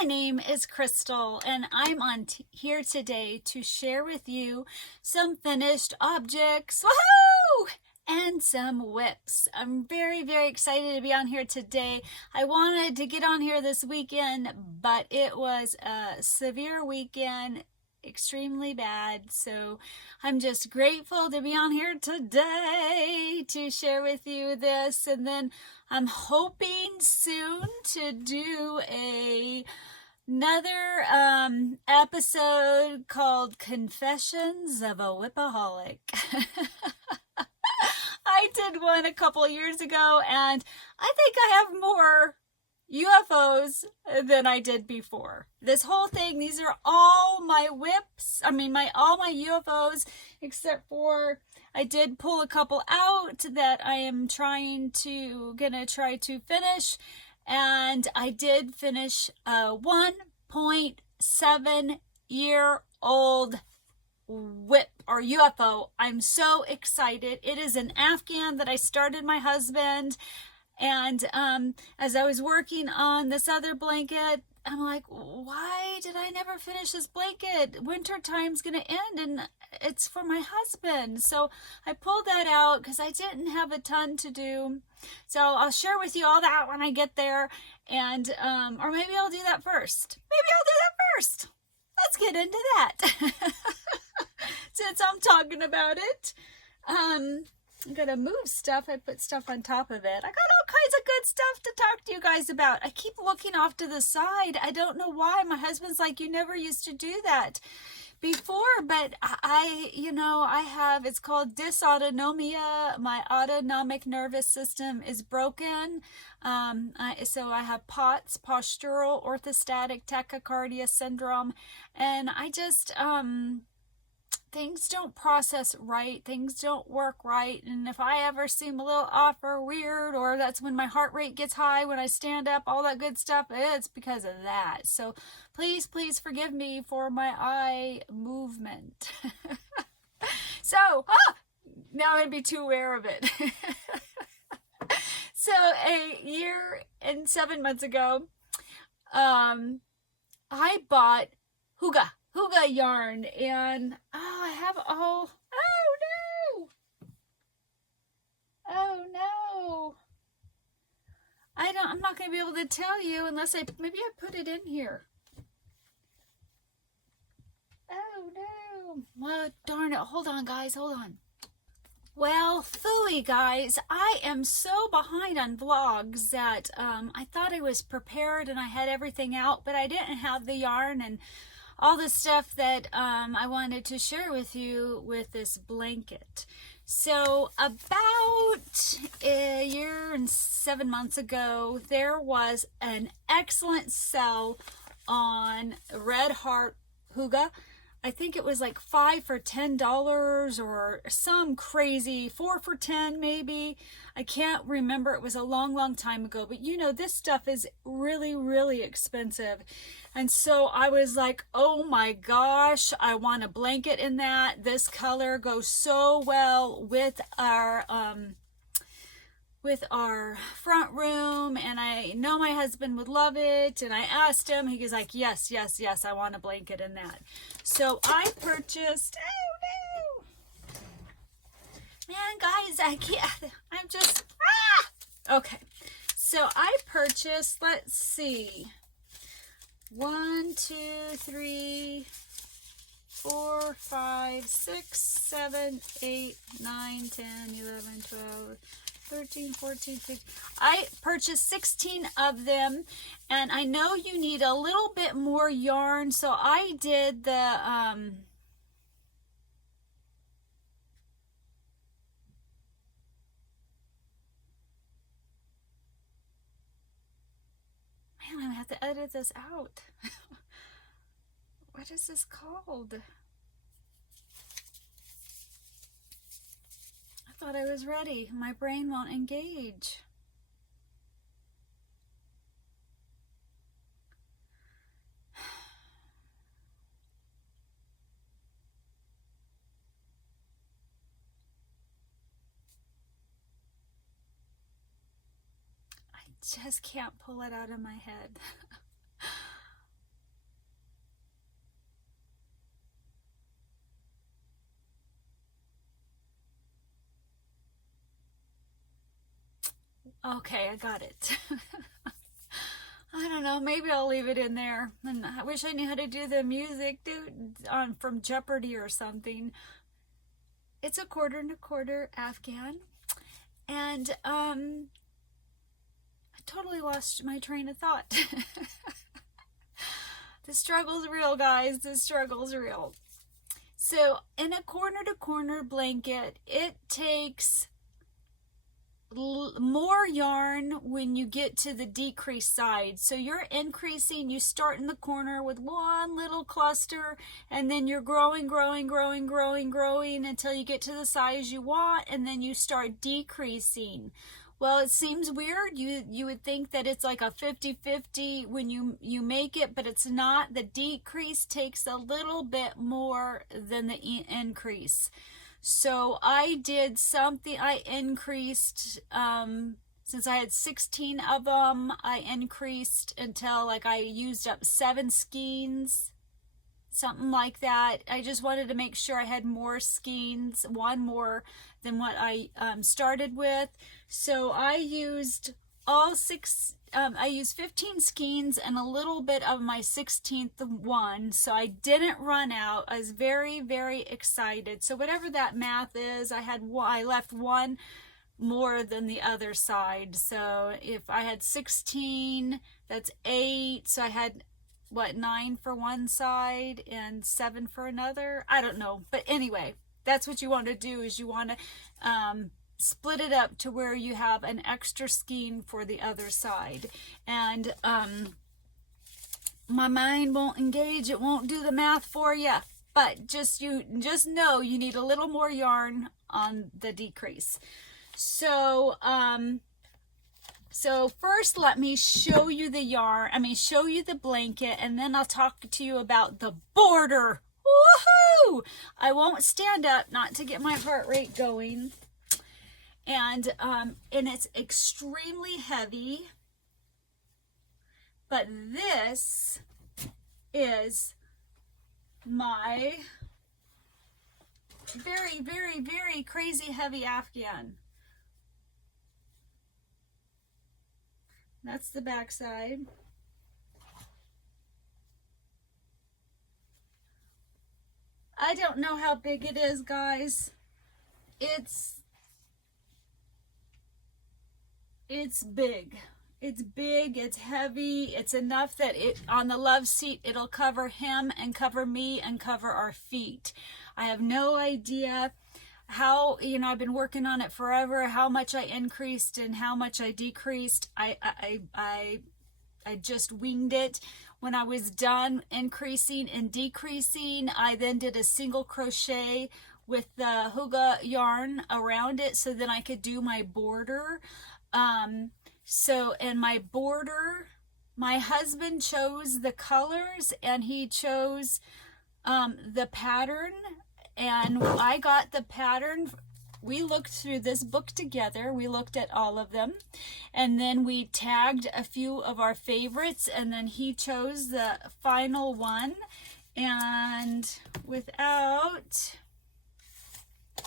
My name is Crystal, and I'm on here today to share with you some finished objects, woohoo, and some whips. I'm very, very excited to be on here today. I wanted to get on here this weekend, but it was a severe weekend, extremely bad, so I'm just grateful to be on here today to share with you this, and then I'm hoping soon to do another episode called Confessions of a Whipaholic. I did one a couple years ago, and I think I have more UFOs than I did before. This whole thing, these are all my whips. I mean, all my UFOs, except for I did pull a couple out that I am gonna try to finish, and I did finish a 1.7-year-old whip or UFO. I'm so excited. It is an Afghan that I started my husband, and as I was working on this other blanket, I'm like, why did I never finish this blanket? Winter time's gonna end and it's for my husband. So I pulled that out because I didn't have a ton to do. So I'll share with you all that when I get there, and or maybe I'll do that first. Let's get into that. Since I'm talking about it. I'm gonna move stuff. I put stuff on top of it. I got all kinds of good stuff to talk to you guys about. I keep looking off to the side. I don't know why. My husband's like, you never used to do that before, but I have, it's called dysautonomia. My autonomic nervous system is broken. So I have POTS, postural orthostatic tachycardia syndrome, and I just, things don't process right, things don't work right, and if I ever seem a little off or weird, or that's when my heart rate gets high when I stand up, all that good stuff, it's because of that. So please forgive me for my eye movement. So now I'm gonna be too aware of it. So a year and 7 months ago, I bought Huga yarn, and I have all, oh no, I'm not going to be able to tell you unless maybe I put it in here. Oh no, well, darn it, hold on guys, hold on. Well, phooey guys, I am so behind on vlogs that I thought I was prepared and I had everything out, but I didn't have the yarn and all the stuff that I wanted to share with you with this blanket. So about a year and 7 months ago, there was an excellent sale on Red Heart Huga. I think it was like 5 for $10 or some crazy 4 for $10 maybe. I can't remember. It was a long time ago, but you know, this stuff is really expensive. And so I was like, oh my gosh, I want a blanket in that. This color goes so well with our front room, and I know my husband would love it. And I asked him, he was like, yes, I want a blanket in that. So I purchased, oh no, man guys, I can't, I'm just, okay. So I purchased, let's see, 1, 2, 3, 4, 5, 6, 7, 8, 9, 10, 11, 12, 13, 14, 15. I purchased 16 of them, and I know you need a little bit more yarn, so I did the man, I have to edit this out. What is this called? I thought I was ready. My brain won't engage. just can't pull it out of my head. Okay, I got it. I don't know, maybe I'll leave it in there. And I wish I knew how to do the music, dude, from Jeopardy or something. It's a 1/4 Afghan. And I totally lost my train of thought. The struggle's real, guys. The struggle's real. So in a 1/4 blanket, it takes more yarn when you get to the decrease side. So you're increasing, you start in the corner with one little cluster, and then you're growing until you get to the size you want, and then you start decreasing. Well, it seems weird. You would think that it's like a 50-50 when you make it, but it's not. The decrease takes a little bit more than the increase. So I did something, I increased, since I had 16 of them, I increased until like I used up 7 skeins, something like that. I just wanted to make sure I had more skeins, one more than what I started with. So I used all 6, I used 15 skeins and a little bit of my 16th one, so I didn't run out. I was very, very excited. So whatever that math is, I left one more than the other side. So if I had 16, that's 8. So I had, what, 9 for one side and 7 for another? I don't know. But anyway, that's what you want to do, is you want to split it up to where you have an extra skein for the other side. And my mind won't engage, it won't do the math for you, but just know you need a little more yarn on the decrease. So so first let me show you the yarn, show you the blanket, and then I'll talk to you about the border. Woohoo! I won't stand up, not to get my heart rate going. And it's extremely heavy, but this is my very, very, very crazy heavy Afghan. That's the back side. I don't know how big it is, guys. It's big. It's big, it's heavy, it's enough that on the love seat, it'll cover him and cover me and cover our feet. I have no idea how, I've been working on it forever, how much I increased and how much I decreased. I just winged it. When I was done increasing and decreasing, I then did a single crochet with the Huga yarn around it, so then I could do my border. So in my border, my husband chose the colors and he chose the pattern, and I got the pattern. We looked through this book together. We looked at all of them, and then we tagged a few of our favorites, and then he chose the final one. And without,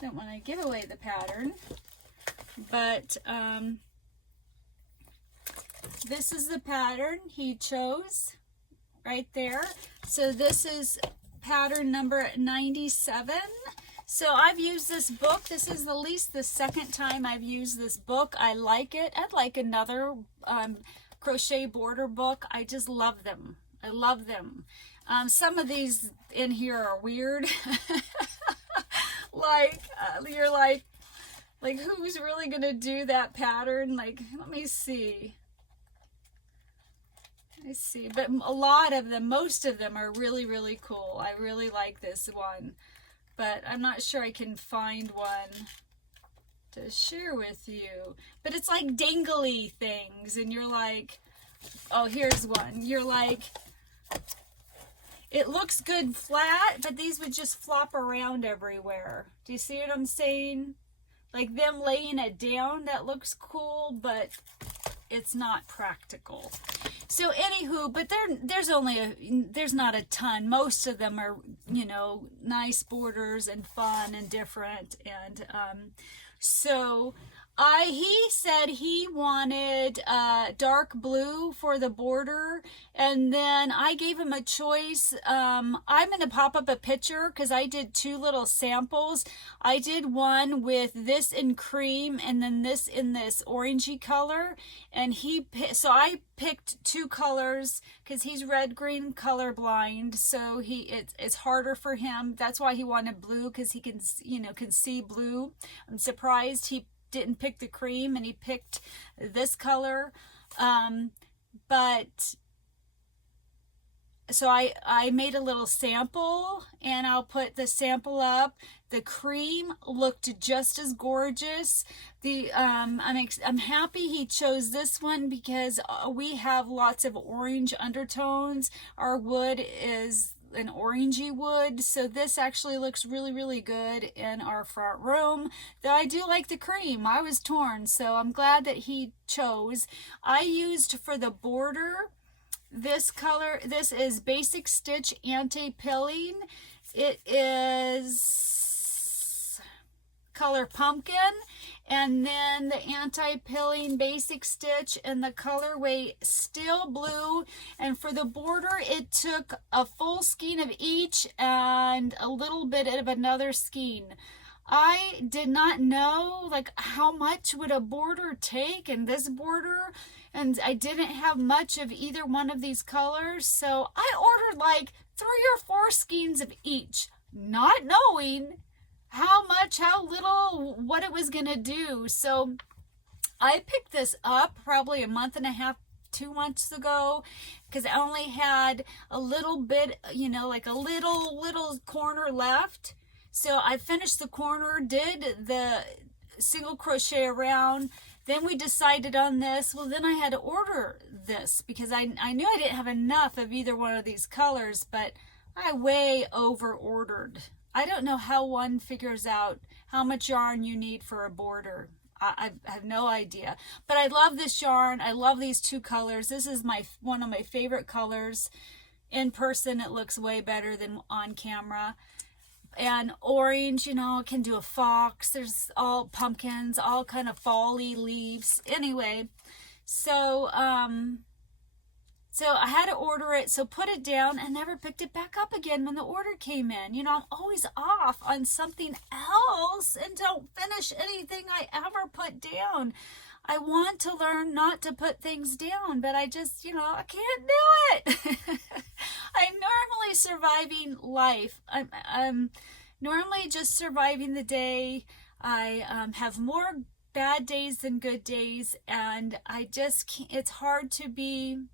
don't want to give away the pattern, but this is the pattern he chose right there. So this is pattern number 97. So I've used this book. This is at least the second time I've used this book. I like it. I'd like another crochet border book. I just love them. I love them. Some of these in here are weird. You're like who's really gonna do that pattern? Like, let me see. But a lot of them, most of them are really, really cool. I really like this one, but I'm not sure I can find one to share with you. But it's like dangly things, and you're like, oh, here's one. You're like, it looks good flat, but these would just flop around everywhere. Do you see what I'm saying? Like them laying it down, that looks cool, but it's not practical. So anywho, but there's not a ton. Most of them are, nice borders and fun and different. And so He said he wanted dark blue for the border, and then I gave him a choice. I'm going to pop up a picture because I did two little samples. I did one with this in cream and then this in this orangey color, and so I picked two colors because he's red green colorblind, so it's harder for him. That's why he wanted blue, because he can see blue. I'm surprised he didn't pick the cream and he picked this color. But so I made a little sample, and I'll put the sample up. The cream looked just as gorgeous. I'm happy he chose this one because we have lots of orange undertones. Our wood is an orangey wood, so this actually looks really, really good in our front room. Though I do like the cream. I was torn, so I'm glad that he chose. I used for the border this color. This is Basic Stitch Anti-Pilling. It is color Pumpkin, and then the Anti-Pilling Basic Stitch in the colorway Steel Blue. And for the border, it took a full skein of each and a little bit of another skein. I did not know how much would a border take in this border, and I didn't have much of either one of these colors, so I ordered 3 or 4 skeins of each, not knowing how little, what it was gonna do. So I picked this up probably a month and a half, 2 months ago, because I only had a little bit, like a little corner left. So I finished the corner, did the single crochet around. Then we decided on this. Well, then I had to order this because I knew I didn't have enough of either one of these colors, but I way over ordered. I don't know how one figures out how much yarn you need for a border. I have no idea. But I love this yarn. I love these two colors. This is one of my favorite colors. In person, it looks way better than on camera. And orange, it can do a fox. There's all pumpkins, all kind of fall-y leaves. Anyway, so I had to order it, so put it down and never picked it back up again when the order came in. I'm always off on something else and don't finish anything I ever put down. I want to learn not to put things down, but I just, I can't do it. I'm normally surviving life. I'm normally just surviving the day. I have more bad days than good days, and I just can't. It's hard to be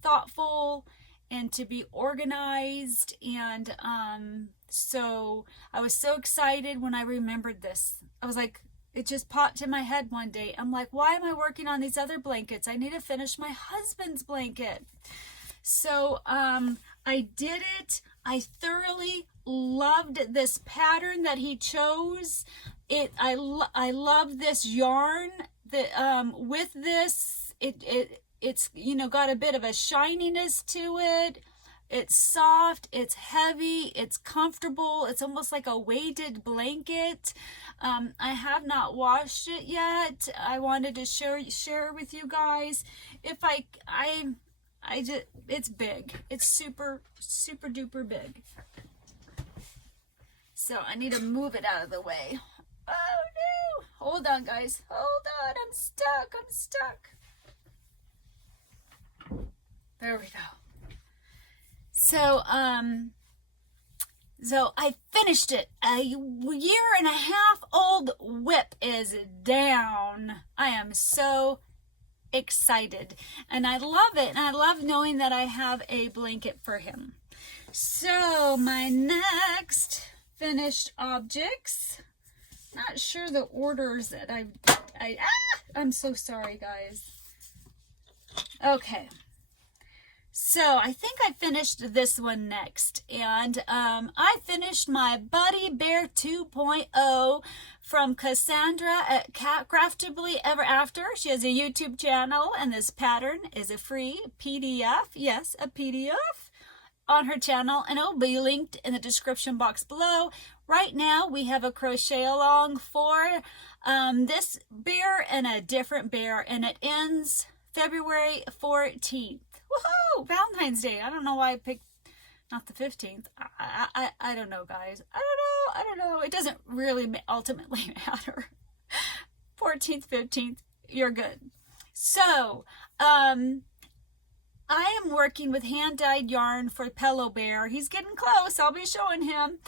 thoughtful and to be organized, and so I was so excited when I remembered this. I was like, it just popped in my head one day. I'm like, why am I working on these other blankets? I need to finish my husband's blanket. So I did it. I thoroughly loved this pattern that he chose. I love this yarn. With this, it's got a bit of a shininess to it. It's soft, it's heavy, it's comfortable. It's almost like a weighted blanket. I have not washed it yet. I wanted to share with you guys. It's big. It's super, super duper big. So I need to move it out of the way. Oh no! Hold on, guys. Hold on. I'm stuck. There we go. So I finished it. A 1.5-year-old whip is down. I am so excited, and I love it, and I love knowing that I have a blanket for him. So my next finished objects, not sure the orders that I'm so sorry, guys. Okay. So I think I finished this one next, and I finished my Buddy Bear 2.0 from Cassandra at Craftably Ever After. She has a YouTube channel, and this pattern is a free PDF, yes, a PDF on her channel, and it will be linked in the description box below. right now we have a crochet along for this bear and a different bear, and it ends February 14th. Woohoo! Valentine's Day. I don't know why I picked not the 15th. I don't know, guys. I don't know. It doesn't really ultimately matter. 14th, 15th, you're good. So, I am working with hand-dyed yarn for Pillow Bear. He's getting close. I'll be showing him.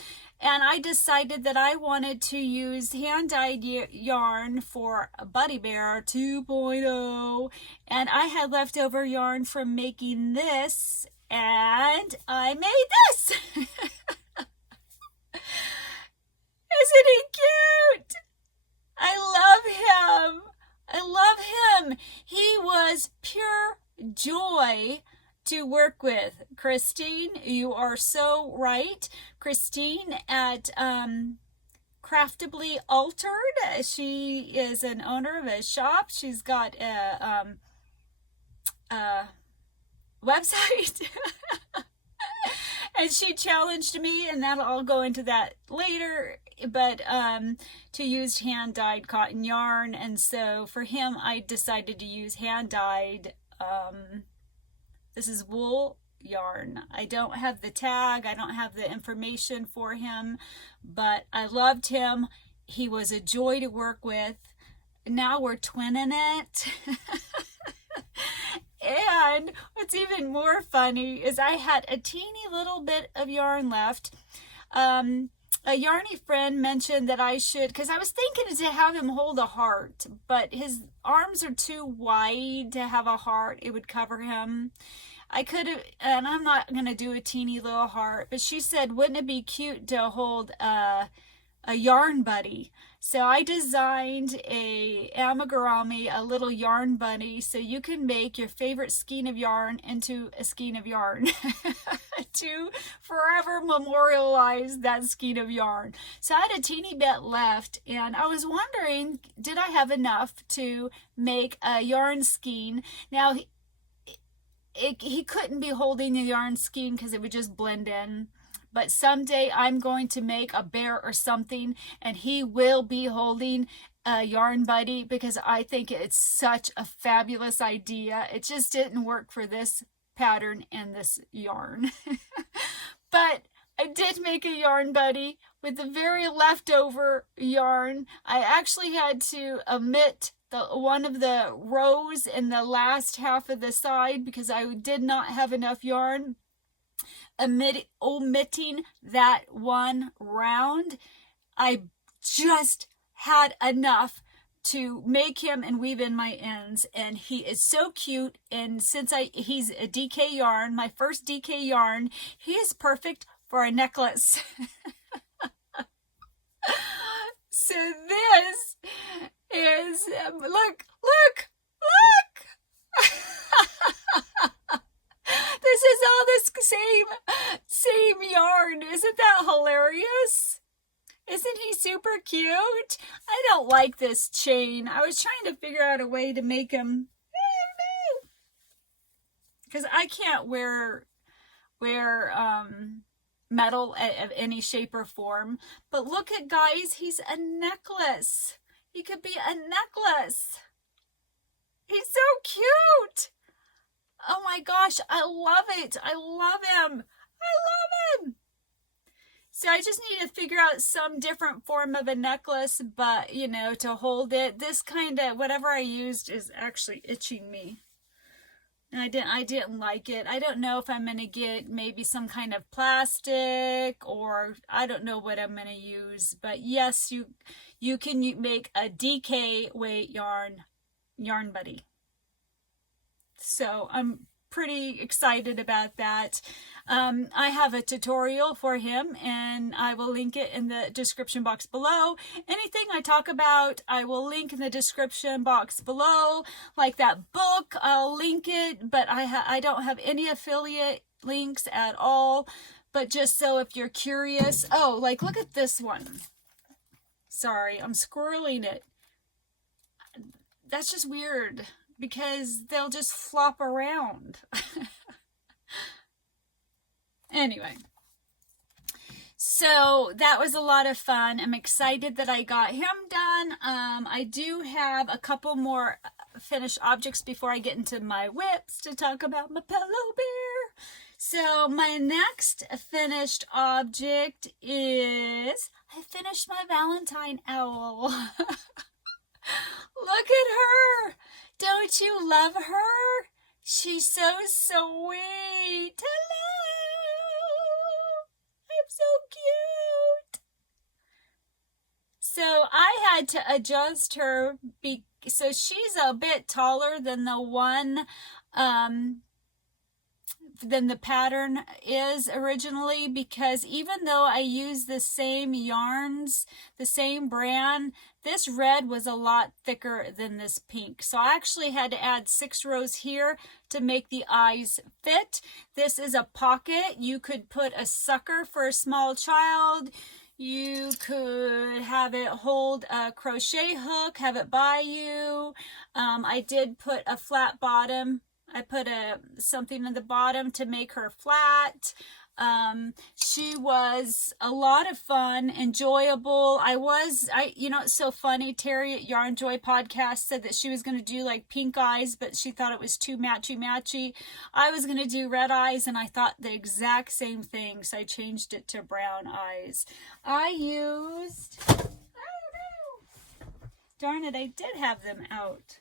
And I decided that I wanted to use hand-dyed yarn for Buddy Bear 2.0. And I had leftover yarn from making this, and I made this. Isn't he cute? I love him. I love him. He was pure joy to work with. Christine, you are so right. Christine at Craftably Altered. She is an owner of a shop. She's got a website. And she challenged me, and I'll go into that later, but to use hand-dyed cotton yarn. And so for him, I decided to use hand-dyed, this is wool yarn. I don't have the tag, I don't have the information for him, but I loved him. He was a joy to work with. Now we're twinning it. And what's even more funny is I had a teeny little bit of yarn left. A yarny friend mentioned that I should, because I was thinking to have him hold a heart, but his arms are too wide to have a heart. It would cover him. I could have, and I'm not going to do a teeny little heart, but she said, wouldn't it be cute to hold a yarn buddy? So I designed a amigurumi, a little yarn bunny, so you can make your favorite skein of yarn into a skein of yarn to forever memorialize that skein of yarn. So I had a teeny bit left, and I was wondering, did I have enough to make a yarn skein? Now, he couldn't be holding the yarn skein because it would just blend in. But someday I'm going to make a bear or something, and he will be holding a yarn buddy, because I think it's such a fabulous idea. It just didn't work for this pattern and this yarn. But I did make a yarn buddy with the very leftover yarn. I actually had to omit one of the rows in the last half of the side because I did not have enough yarn. Omitting that one round, I just had enough to make him and weave in my ends, and he is so cute. And since he's a DK yarn, my first DK yarn, he is perfect for a necklace. So this is look. This is all this same yarn. Isn't that hilarious? Isn't he super cute? I don't like this chain. I was trying to figure out a way to make him, because I can't wear metal of any shape or form. But look at, guys, he's a necklace. He could be a necklace. He's so cute. Oh my gosh, I love it. I love him. I love him. So I just need to figure out some different form of a necklace, but, you know, to hold it. This kind of, whatever I used is actually itching me. And I didn't like it. I don't know if I'm going to get maybe some kind of plastic, or I don't know what I'm going to use. But yes, you can make a DK weight yarn buddy. So I'm pretty excited about that. I have a tutorial for him, and I will link it in the description box below. Anything I talk about, I will link in the description box below. Like that book, I'll link it, but I don't have any affiliate links at all. But just so if you're curious, oh, like look at this one. Sorry, I'm squirreling it. That's just weird, because they'll just flop around. Anyway, so So that was a lot of fun. I'm excited that I got him done. I do have a couple more finished objects before I get into my whips to talk about my pillow bear. So my next finished object is, I finished my Valentine owl. Look at her. Don't you love her? She's so sweet. Hello. I'm so cute. So I had to adjust her. So she's a bit taller than the one, than the pattern is originally, because even though I use the same yarns, the same brand, this red was a lot thicker than this pink. So I actually had to add 6 rows here to make the eyes fit. This is a pocket. You could put a sucker for a small child. You could have it hold a crochet hook, have it by you. I did put a flat bottom. I put something in the bottom to make her flat. She was a lot of fun, enjoyable. You know, it's so funny. Terry at Yarn Joy podcast said that she was going to do like pink eyes, but she thought it was too matchy. I was going to do red eyes, and I thought the exact same thing. So I changed it to brown eyes. I used, oh no, darn it, I did have them out.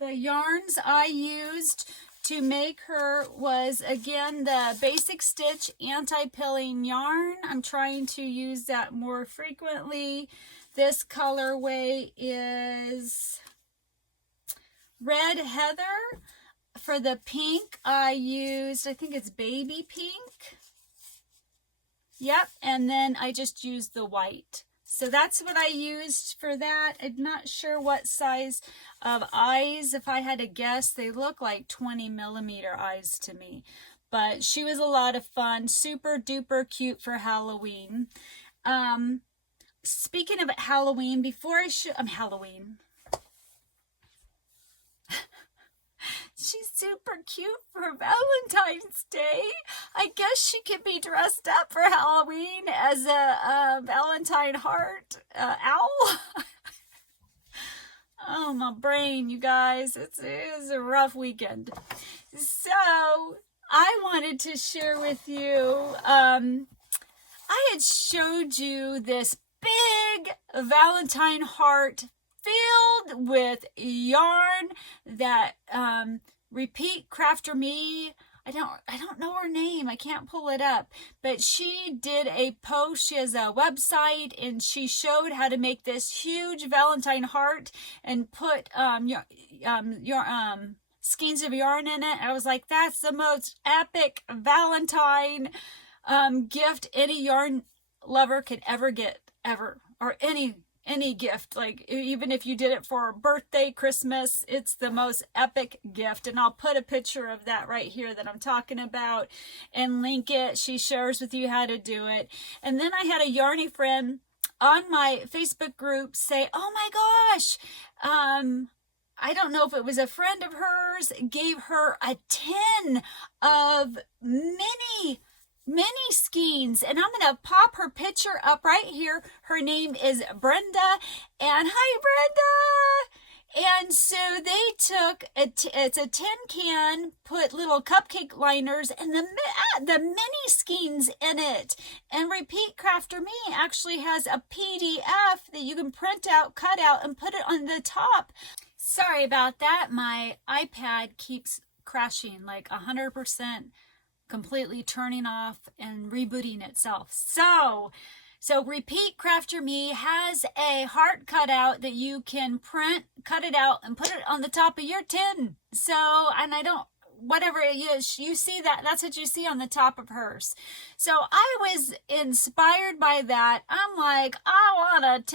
The yarns I used to make her was, again, the Basic Stitch Anti-Pilling yarn. I'm trying to use that more frequently. This colorway is Red Heather. For the pink, I used, I think it's Baby Pink. Yep, and then I just used the white. So that's what I used for that. I'm not sure what size of eyes. If I had to guess, they look like 20 millimeter eyes to me. But she was a lot of fun. Super duper cute for Halloween. Speaking of Halloween, before I show, Halloween. She's super cute for Valentine's Day. I guess she could be dressed up for Halloween as a Valentine heart owl. Oh, my brain, you guys. It is a rough weekend. So, I wanted to share with you, I had showed you this big Valentine heart filled with yarn that Repeat Crafter Me, I don't know her name, I can't pull it up, but she did a post. She has a website, and she showed how to make this huge Valentine heart and put skeins of yarn in it. I was like, that's the most epic Valentine gift any yarn lover could ever get, ever, or any gift. Like, even if you did it for a birthday, Christmas, it's the most epic gift. And I'll put a picture of that right here that I'm talking about and link it. She shares with you how to do it. And then I had a yarny friend on my Facebook group say, oh my gosh, I don't know if it was a friend of hers, gave her a tin of mini skeins, and I'm going to pop her picture up right here. Her name is Brenda, and hi Brenda. And so they took it's a tin can, put little cupcake liners and the mini skeins in it. And Repeat Crafter Me actually has a PDF that you can print out, cut out, and put it on the top. Sorry about that. My iPad keeps crashing like 100%. Completely turning off and rebooting itself. So Repeat Crafter Me has a heart cutout that you can print, cut it out, and put it on the top of your tin. So, and I don't, whatever it is, you see that, that's what you see on the top of hers. So I was inspired by that. I'm like, I want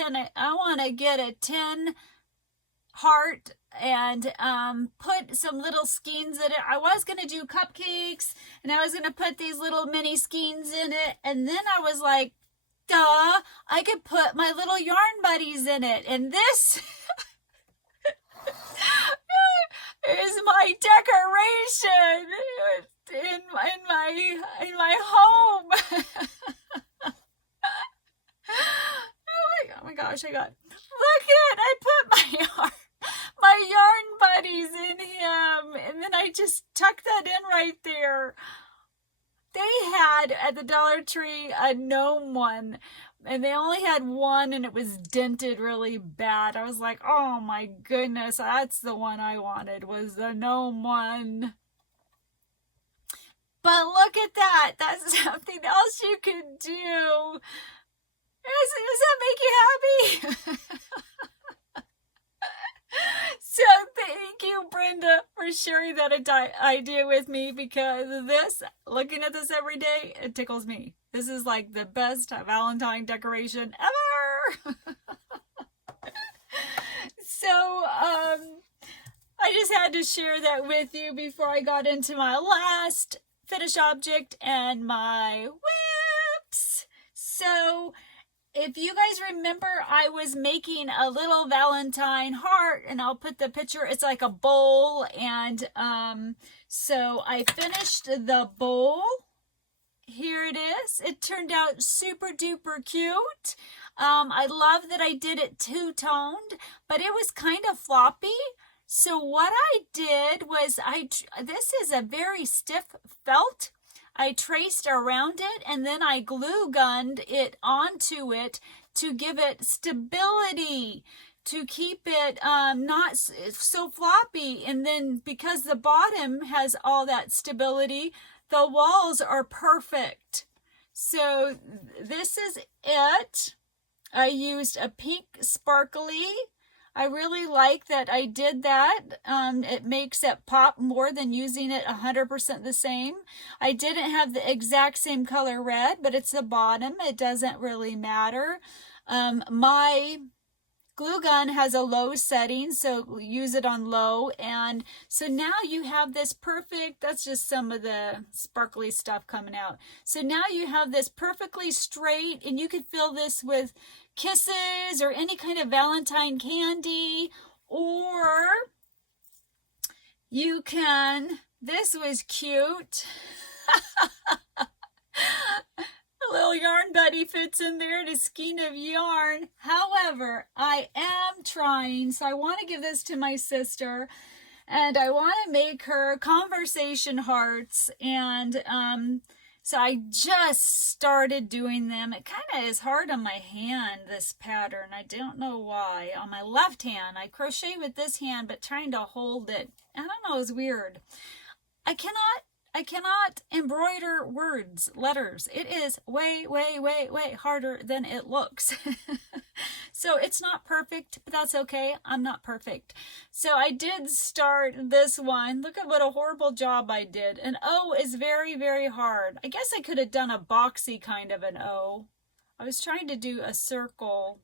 to get a tin heart and put some little skeins in it. I was going to do cupcakes, and I was going to put these little mini skeins in it, and then I was like, duh, I could put my little yarn buddies in it. And this is my decoration in my home. Oh my gosh, look at, I put my yarn buddies in him, and then I just tucked that in right there. They had at the Dollar Tree a gnome one, and they only had one, and it was dented really bad. I was like, oh my goodness, that's the one I wanted, was the gnome one. But look at that. That's something else you could do. Does that make you happy? So thank you, Brenda, for sharing that idea with me, because looking at this every day, it tickles me. This is like the best Valentine decoration ever. So, I just had to share that with you before I got into my last finished object and my whips. So, if you guys remember, I was making a little Valentine heart, and I'll put the picture, it's like a bowl, and so I finished the bowl. Here it is. It turned out super duper cute. I love that I did it two-toned, but it was kind of floppy. So what I did was, this is a very stiff felt. I traced around it, and then I glue gunned it onto it to give it stability, to keep it not so floppy. And then because the bottom has all that stability, the walls are perfect. So this is it. I used a pink sparkly. I really like that I did that. It makes it pop more than using it 100% the same. I didn't have the exact same color red, but it's the bottom. It doesn't really matter. My glue gun has a low setting, so use it on low. And so now you have this perfect, that's just some of the sparkly stuff coming out. So now you have this perfectly straight, and you could fill this with kisses or any kind of Valentine candy, or you can, this was cute. A little yarn buddy fits in there and a skein of yarn. However, I am trying, so I want to give this to my sister, and I want to make her conversation hearts, and so I just started doing them. It kind of is hard on my hand, this pattern. I don't know why. On my left hand, I crochet with this hand, but trying to hold it, I don't know, it's weird. I cannot embroider letters. It is way, way, way, way harder than it looks. So it's not perfect, but that's okay. I'm not perfect. So I did start this one. Look at what a horrible job I did. An O is very, very hard. I guess I could have done a boxy kind of an O. I was trying to do a circle.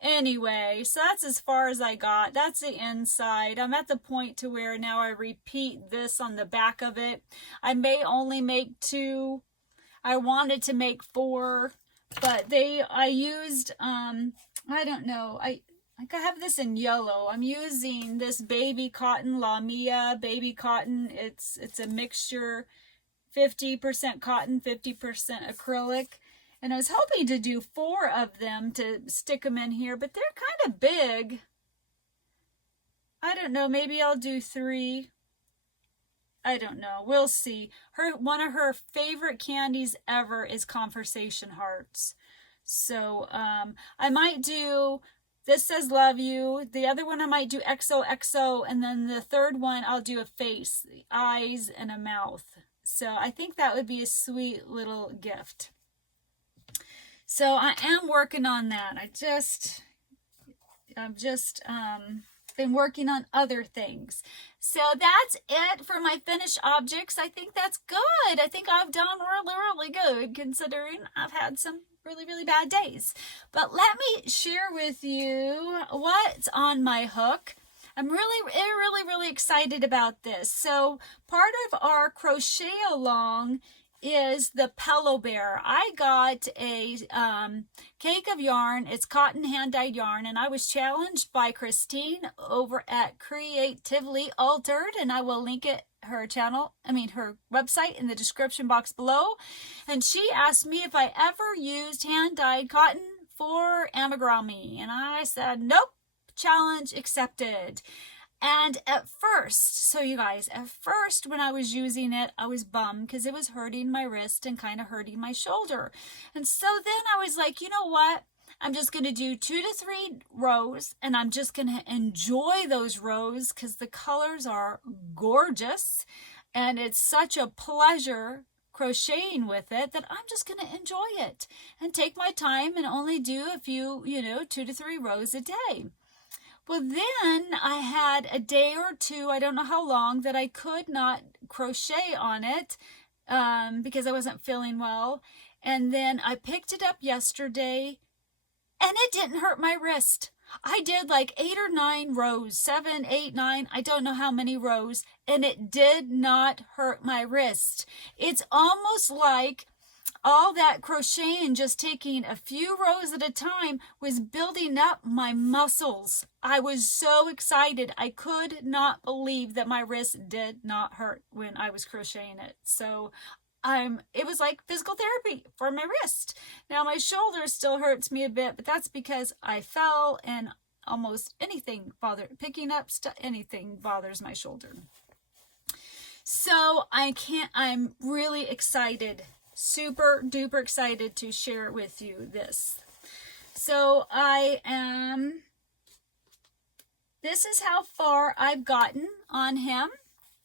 Anyway, so that's as far as I got. That's the inside. I'm at the point to where now I repeat this on the back of it. I may only make 2. I wanted to make 4, but I used, I don't know. I have this in yellow. I'm using this baby cotton, La Mia baby cotton. It's a mixture, 50% cotton, 50% acrylic. And I was hoping to do 4 of them to stick them in here, but they're kind of big. I don't know, maybe I'll do 3. I don't know, we'll see. One of her favorite candies ever is Conversation hearts. So I might do, this says love you. The other one I might do XOXO, and then the third one I'll do a face, eyes, and a mouth. So I think that would be a sweet little gift. So I am working on that. I've just been working on other things. So that's it for my finished objects. I think that's good. I think I've done really, really good considering I've had some really, really bad days. But let me share with you what's on my hook. I'm really, really, really excited about this. So part of our crochet along is the Pillow Bear. I got a cake of yarn. It's cotton hand-dyed yarn, and I was challenged by Christine over at Creatively Altered, and I will link it, her website, in the description box below. And she asked me if I ever used hand-dyed cotton for amigurumi, and I said nope. Challenge accepted. And at first, so you guys, at first when I was using it, I was bummed because it was hurting my wrist and kind of hurting my shoulder. And so then I was like, you know what? I'm just going to do 2 to 3 rows, and I'm just going to enjoy those rows because the colors are gorgeous. And it's such a pleasure crocheting with it that I'm just going to enjoy it and take my time and only do a few, 2 to 3 rows a day. Well, then I had a day or two, I don't know how long, that I could not crochet on it because I wasn't feeling well. And then I picked it up yesterday, and it didn't hurt my wrist. I did like 8 or 9 rows, 7, 8, 9, I don't know how many rows, and it did not hurt my wrist. It's almost like all that crocheting, just taking a few rows at a time, was building up my muscles. I was so excited. I could not believe that my wrist did not hurt when I was crocheting it. So it was like physical therapy for my wrist. Now my shoulder still hurts me a bit, but that's because I fell, and almost anything picking up anything bothers my shoulder. So I'm really excited, super duper excited to share with you this. So this is how far I've gotten on him.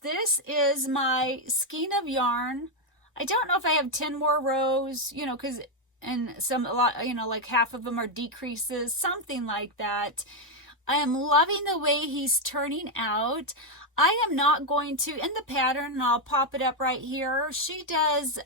This is my skein of yarn. I don't know if I have 10 more rows, because like half of them are decreases, something like that. I am loving the way he's turning out. I am not going to, in the pattern, and I'll pop it up right here, she does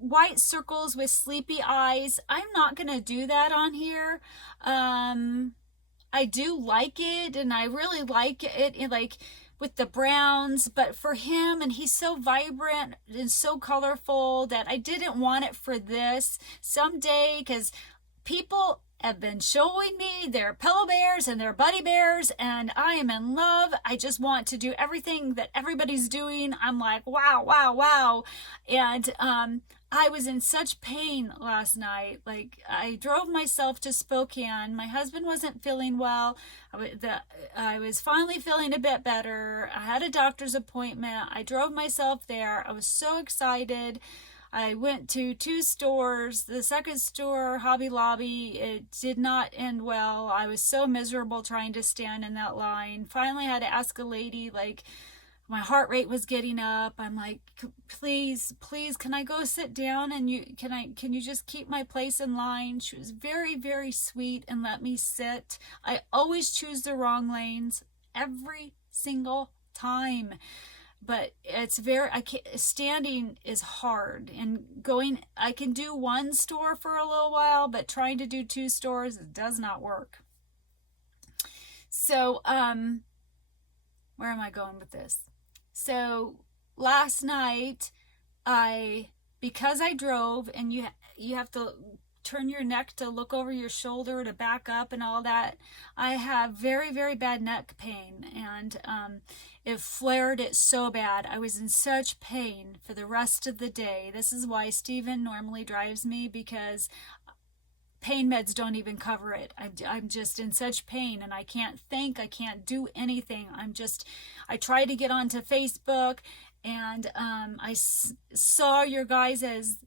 white circles with sleepy eyes. I'm not going to do that on here. I do like it, and I really like it, like with the browns, but for him, and he's so vibrant and so colorful, that I didn't want it for this. Someday, because people have been showing me their pillow bears and their buddy bears, and I am in love. I just want to do everything that everybody's doing. I'm like, wow, wow, wow. And I was in such pain last night. Like, I drove myself to Spokane. My husband wasn't feeling well. I was finally feeling a bit better. I had a doctor's appointment. I drove myself there. I was so excited. I went to 2 stores. The second store, Hobby Lobby, it did not end well. I was so miserable trying to stand in that line. Finally, I had to ask a lady, like, my heart rate was getting up. I'm like, please, can I go sit down, and can you just keep my place in line? She was very, very sweet and let me sit. I always choose the wrong lanes every single time. But it's standing is hard, and I can do 1 store for a little while, but trying to do 2 stores, it does not work. So, where am I going with this? So last night, because I drove, and you have to turn your neck to look over your shoulder to back up and all that, I have very, very bad neck pain, and it flared it so bad. I was in such pain for the rest of the day. This is why Steven normally drives me, because pain meds don't even cover it. I'm just in such pain, and I can't think, I can't do anything. I tried to get onto Facebook, and I saw your guys as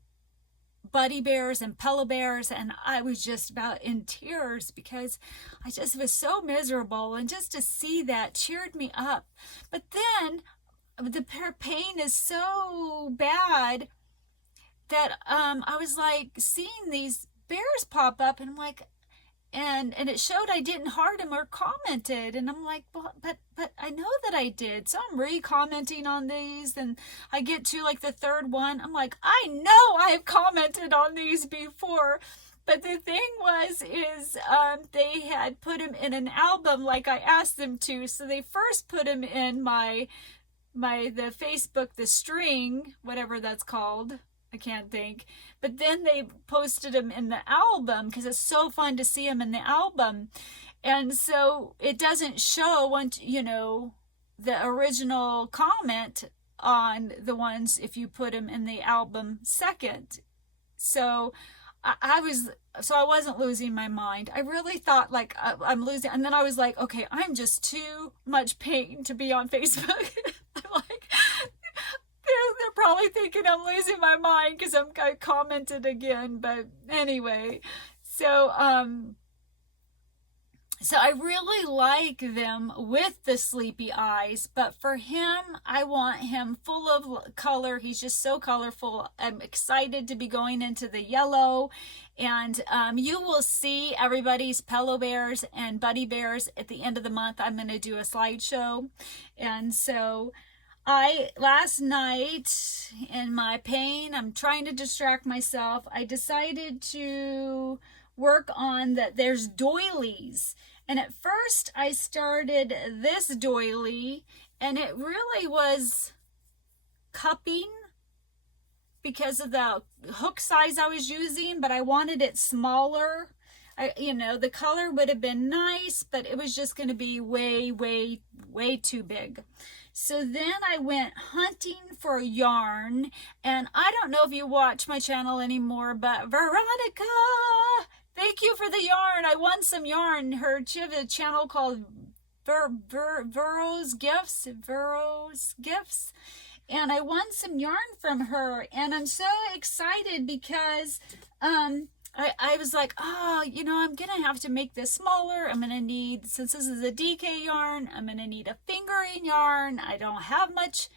buddy bears and pillow bears, and I was just about in tears because I just was so miserable, and just to see that cheered me up. But then the pain is so bad that I was like seeing these bears pop up, and I'm like, and it showed I didn't heart them or commented, and I'm like, well, but I know that I did. So I'm re-commenting on these, and I get to like the 3rd one, I'm like, I know I've commented on these before. But the thing is they had put them in an album like I asked them to. So they first put them in my the Facebook, the string, whatever that's called. I can't think. But then they posted them in the album because it's so fun to see them in the album. And so it doesn't show once, you know, the original comment on the ones if you put them in the album second. So I wasn't losing my mind. I really thought like I'm losing, and then I was like, okay, I'm just too much pain to be on Facebook. I'm like, they're probably thinking I'm losing my mind because I commented again. But anyway, so I really like them with the sleepy eyes, but for him, I want him full of color. He's just so colorful. I'm excited to be going into the yellow, and you will see everybody's pillow bears and buddy bears at the end of the month. I'm going to do a slideshow, and so last night in my pain, I'm trying to distract myself. I decided to work on that. There's doilies. And at first I started this doily, and it really was cupping because of the hook size I was using, but I wanted it smaller. You know, the color would have been nice, but it was just going to be way, way, way too big. So then I went hunting for yarn, and I don't know if you watch my channel anymore, but Veronica, thank you for the yarn. I won some yarn. She has a channel called Vero's Gifts. And I won some yarn from her. And I'm so excited because I was like, oh, you know, I'm going to have to make this smaller. I'm going to need, since this is a DK yarn, I'm going to need a fingering yarn. I don't have much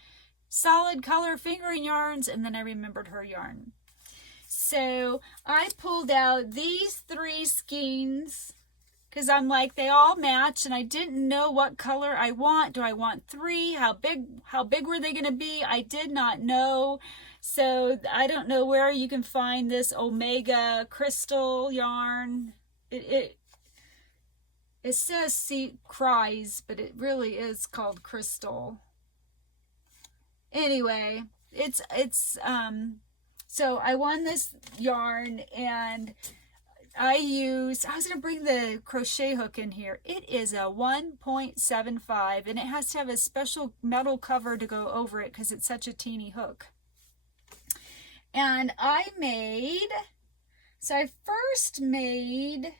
solid color fingering yarns. And then I remembered her yarn. So I pulled out these 3 skeins because I'm like, they all match, and I didn't know what color I want. Do I want 3? How big were they going to be? I did not know. So I don't know where you can find this Omega crystal yarn. It says Sea Cries, but it really is called crystal. Anyway, so I won this yarn, and I was going to bring the crochet hook in here. It is a 1.75, and it has to have a special metal cover to go over it because it's such a teeny hook. And I first made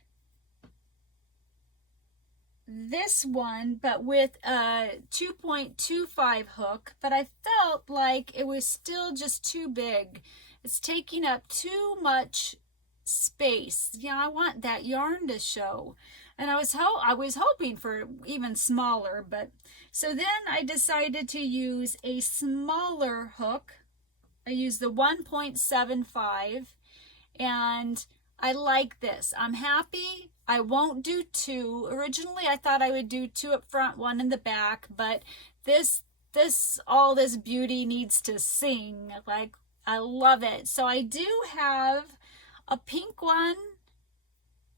this one, but with a 2.25 hook, but I felt like it was still just too big. It's taking up too much space. Yeah, I want that yarn to show. And I was hoping for even smaller, but so then I decided to use a smaller hook. I used the 1.75, and I like this. I'm happy. I won't do 2. Originally, I thought I would do 2 up front, 1 in the back, but all this beauty needs to sing. Like, I love it. So I do have a pink one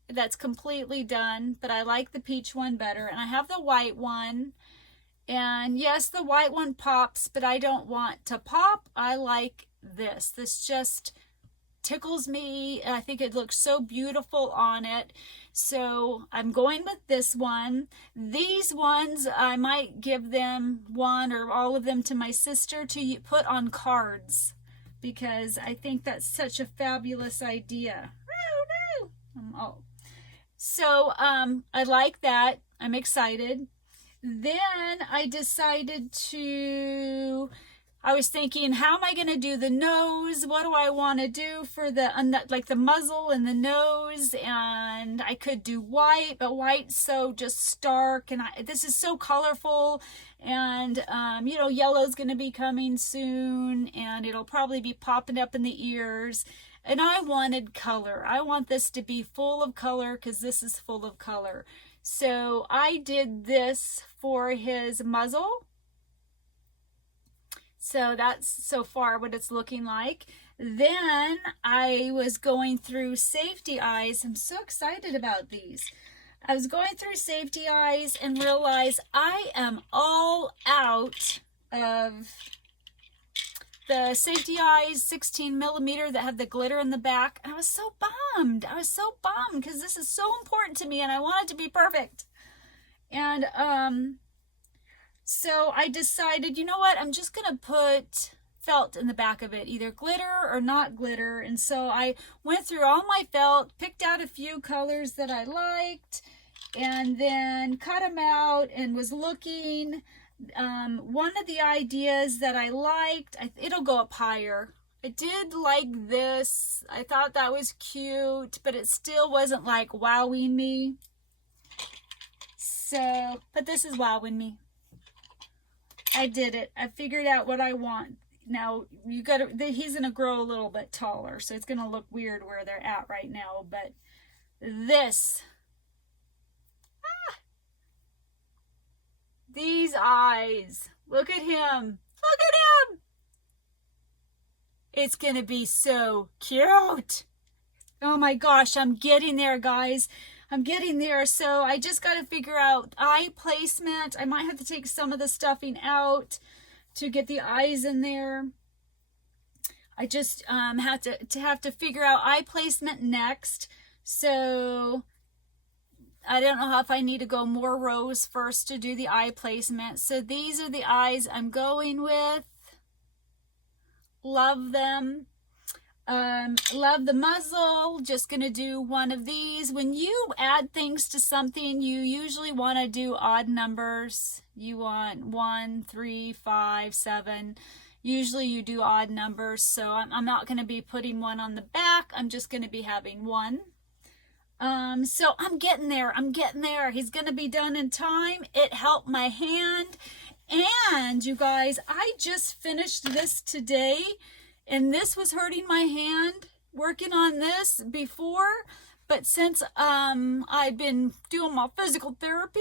that's completely done, but I like the peach one better. And I have the white one. And yes, the white one pops, but I don't want to pop. I like this. This just tickles me. I think it looks so beautiful on it. So I'm going with this one. These ones, I might give them one or all of them to my sister to put on cards, because I think that's such a fabulous idea. Oh no! So I like that. I'm excited. Then I decided I was thinking, how am I going to do the nose? What do I want to do for like the muzzle and the nose? And I could do white, but white's so just stark, and this is so colorful. And you know, yellow's going to be coming soon, and it'll probably be popping up in the ears. And I wanted color. I want this to be full of color because this is full of color. So I did this for his muzzle. So that's so far what it's looking like. Then I was going through safety eyes. I'm so excited about these. I was going through safety eyes and realized I am all out of the safety eyes 16mm that have the glitter in the back. And I was so bummed. I was so bummed because this is so important to me and I want it to be perfect. And so I decided, you know what, I'm just gonna put felt in the back of it, either glitter or not glitter. And so I went through all my felt, picked out a few colors that I liked, and then cut them out and was looking. One of the ideas that I liked, it'll go up higher. I did like this. I thought that was cute, but it still wasn't like wowing me. So, but this is wowing me. I did it. I figured out what I want. Now, you gotta, he's gonna grow a little bit taller, so it's gonna look weird where they're at right now, but this, these eyes, look at him, look at him. It's gonna be so cute. Oh my gosh, I'm getting there, guys. I'm getting there. So I just got to figure out eye placement. I might have to take some of the stuffing out to get the eyes in there. I just have to figure out eye placement next. So I don't know if I need to go more rows first to do the eye placement. So these are the eyes I'm going with. Love them. Love the muzzle. Just gonna do one of these. When you add things to something, you usually want to do odd numbers. You want 1, 3, 5, 7. Usually you do odd numbers, so I'm not going to be putting one on the back. I'm just going to be having one. So I'm getting there. I'm getting there. He's going to be done in time. It helped my hand. And you guys, I just finished this today. And this was hurting my hand working on this before, but since I've been doing my physical therapy,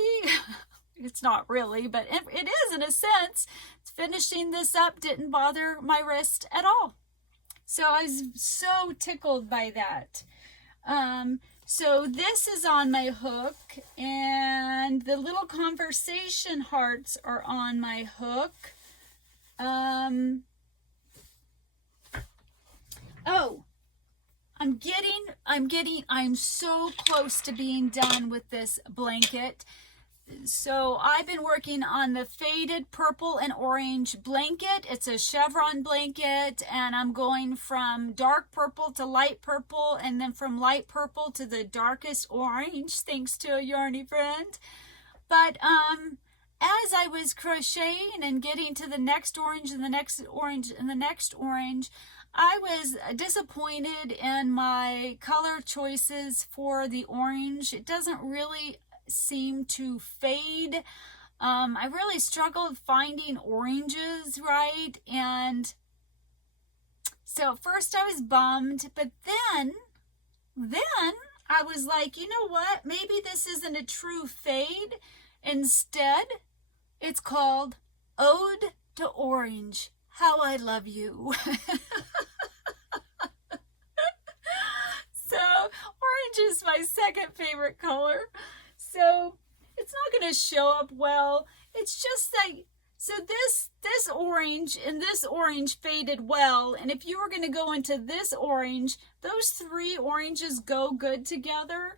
it's not really, but it is in a sense, finishing this up didn't bother my wrist at all. So I was so tickled by that. So this is on my hook, and the little conversation hearts are on my hook. Oh, I'm so close to being done with this blanket. So I've been working on the faded purple and orange blanket. It's a chevron blanket, and I'm going from dark purple to light purple, and then from light purple to the darkest orange, thanks to a yarny friend. But as I was crocheting and getting to the next orange and the next orange and the next orange, I was disappointed in my color choices for the orange. It doesn't really seem to fade. I really struggled finding oranges right, and so at first I was bummed, but then I was like, you know what, maybe this isn't a true fade. Instead, it's called Ode to Orange, How I Love You. So orange is my second favorite color. So it's not going to show up well. It's just like, so this orange and this orange faded well. And if you were going to go into this orange, those three oranges go good together.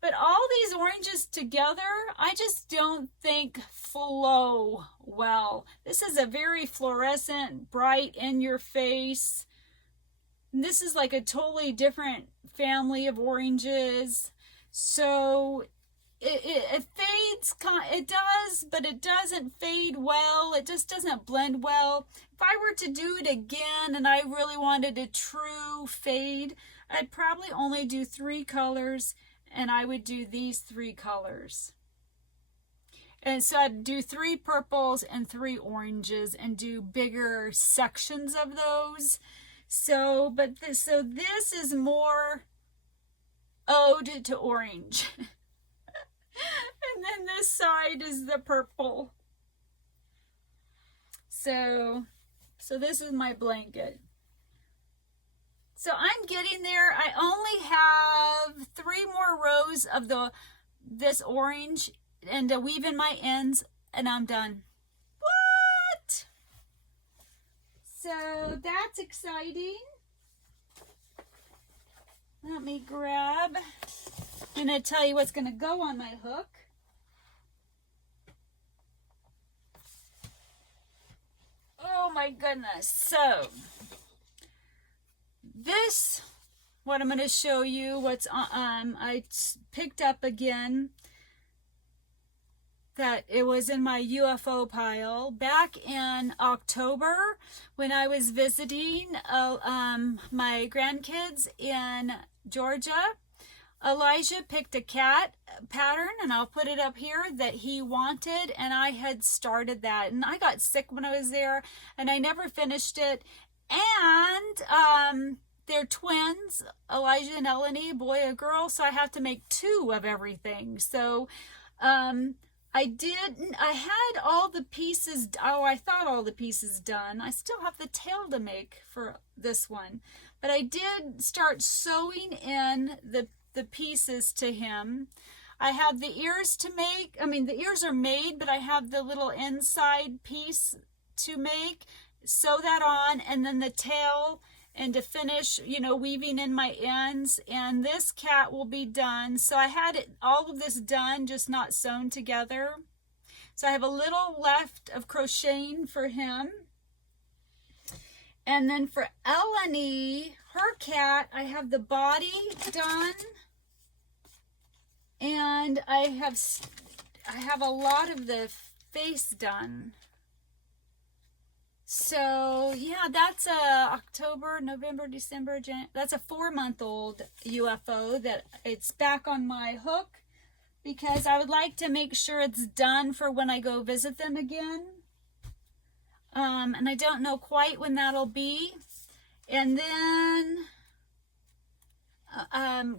But all these oranges together, I just don't think flow well. This is a very fluorescent, bright, in your face. And this is like a totally different family of oranges. So it fades, it does, but it doesn't fade well. It just doesn't blend well. If I were to do it again and I really wanted a true fade, I'd probably only do 3 colors, and I would do these 3 colors. And so I'd do 3 purples and 3 oranges and do bigger sections of those. So, so this is more Ode to Orange. And then this side is the purple. So this is my blanket. So I'm getting there. I only have 3 more rows of this orange and to weave in my ends, and I'm done. So that's exciting. Let me grab. I'm going to tell you what's going to go on my hook. Oh my goodness. So this, what I'm going to show you, what's I picked up again, that it was in my UFO pile back in October when I was visiting my grandkids in Georgia. Elijah picked a cat pattern, and I'll put it up here, that he wanted, and I had started that, and I got sick when I was there, and I never finished it. And they're twins, Elijah and Eleni, boy and girl, so I have to make 2 of everything. So I had all the pieces, I thought all the pieces done. I still have the tail to make for this one, but I did start sewing in the pieces to him. I have the ears to make. I mean, the ears are made, but I have the little inside piece to make, sew that on, and then the tail, and to finish, you know, weaving in my ends, and this cat will be done. So I had all of this done, just not sewn together. So I have a little left of crocheting for him. And then for Eleni, her cat, I have the body done. And I have a lot of the face done. So yeah, that's a October, November, December, that's a 4-month-old UFO that it's back on my hook, because I would like to make sure it's done for when I go visit them again. And I don't know quite when that'll be. And then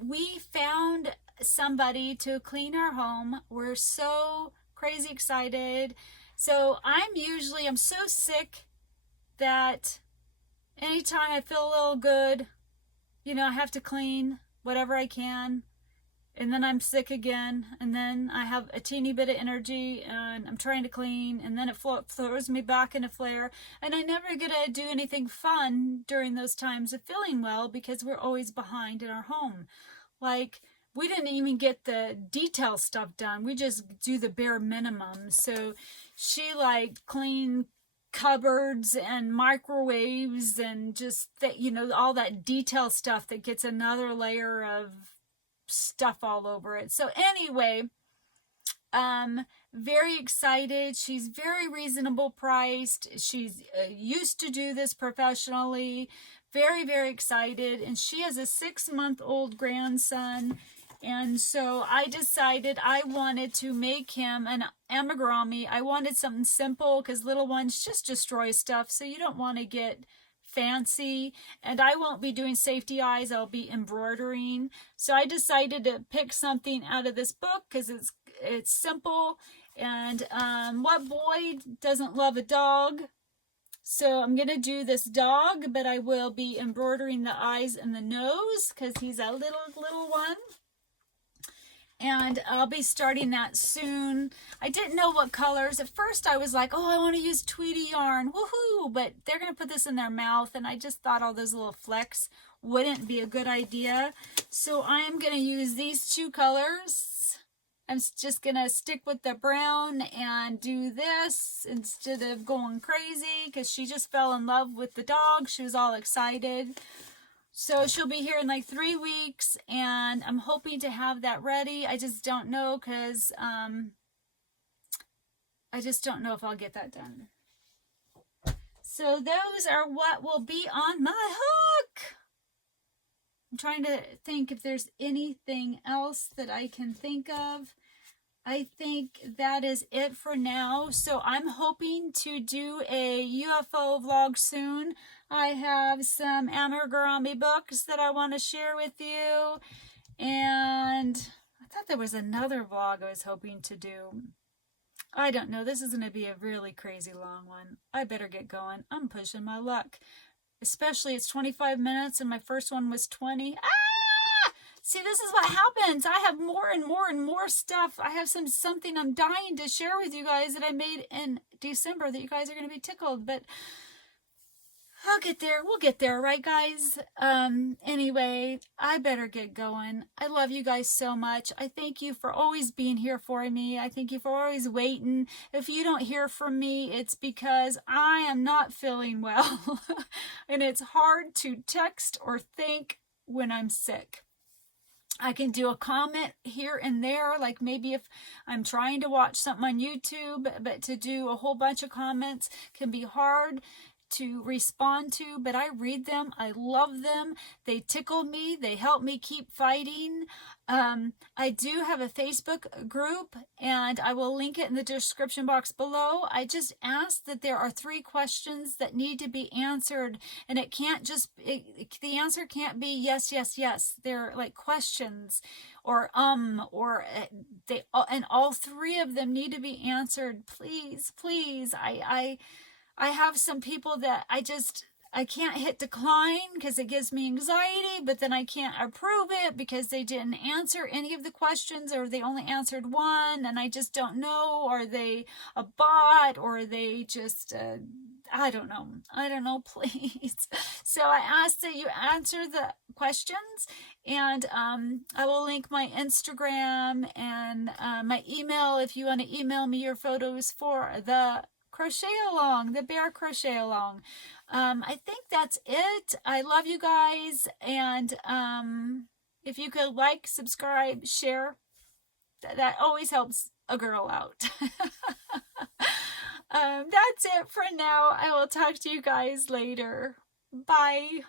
we found somebody to clean our home. We're so crazy excited. So I'm so sick that anytime I feel a little good, you know, I have to clean whatever I can, and then I'm sick again, and then I have a teeny bit of energy and I'm trying to clean, and then it throws me back in a flare, and I never get to do anything fun during those times of feeling well, because we're always behind in our home. Like, we didn't even get the detail stuff done. We just do the bare minimum. So she cleaned cupboards and microwaves and just that, you know, all that detail stuff that gets another layer of stuff all over it. So anyway, very excited. She's very reasonable priced. She's used to do this professionally. Very, very excited. And she has a 6-month-old grandson. And so I decided I wanted to make him an amigurumi. I wanted something simple, because little ones just destroy stuff, so you don't want to get fancy. And I won't be doing safety eyes, I'll be embroidering. So I decided to pick something out of this book, because it's simple. And what boy doesn't love a dog? So I'm going to do this dog, but I will be embroidering the eyes and the nose, because he's a little one. And I'll be starting that soon. I didn't know what colors. At first I was like, oh, I want to use Tweety yarn. Woohoo! But they're going to put this in their mouth, and I just thought all those little flecks wouldn't be a good idea. So I am going to use these 2 colors. I'm just going to stick with the brown and do this instead of going crazy, because she just fell in love with the dog. She was all excited. So she'll be here in like 3 weeks, and I'm hoping to have that ready. I just don't know, because I just don't know if I'll get that done. So those are what will be on my hook. I'm trying to think if there's anything else that I can think of. I think that is it for now. So I'm hoping to do a UFO vlog soon. I have some amigurumi books that I want to share with you. And I thought there was another vlog I was hoping to do. I don't know. This is going to be a really crazy long one. I better get going. I'm pushing my luck. Especially it's 25 minutes and my first one was 20. See, this is what happens. I have more and more and more stuff. I have something I'm dying to share with you guys that I made in December that you guys are going to be tickled. But I'll get there. We'll get there, right, guys? Anyway, I better get going. I love you guys so much. I thank you for always being here for me. I thank you for always waiting. If you don't hear from me, it's because I am not feeling well. And it's hard to text or think when I'm sick. I can do a comment here and there, like maybe if I'm trying to watch something on YouTube, but to do a whole bunch of comments can be hard to respond to, but I read them. I love them. They tickle me. They help me keep fighting. I do have a Facebook group, and I will link it in the description box below. I just ask that there are 3 questions that need to be answered, and it can't just, the answer can't be yes, yes, yes. They're like questions or they, and all 3 of them need to be answered. Please, please. I have some people that I can't hit decline because it gives me anxiety, but then I can't approve it because they didn't answer any of the questions, or they only answered 1 and I just don't know. Are they a bot, or are they just, I don't know, please. So I ask that you answer the questions, and I will link my Instagram and my email if you want to email me your photos for the crochet along, the bear crochet along. I think that's it. I love you guys, and if you could like, subscribe, share, that always helps a girl out. That's it for now. I will talk to you guys later. Bye.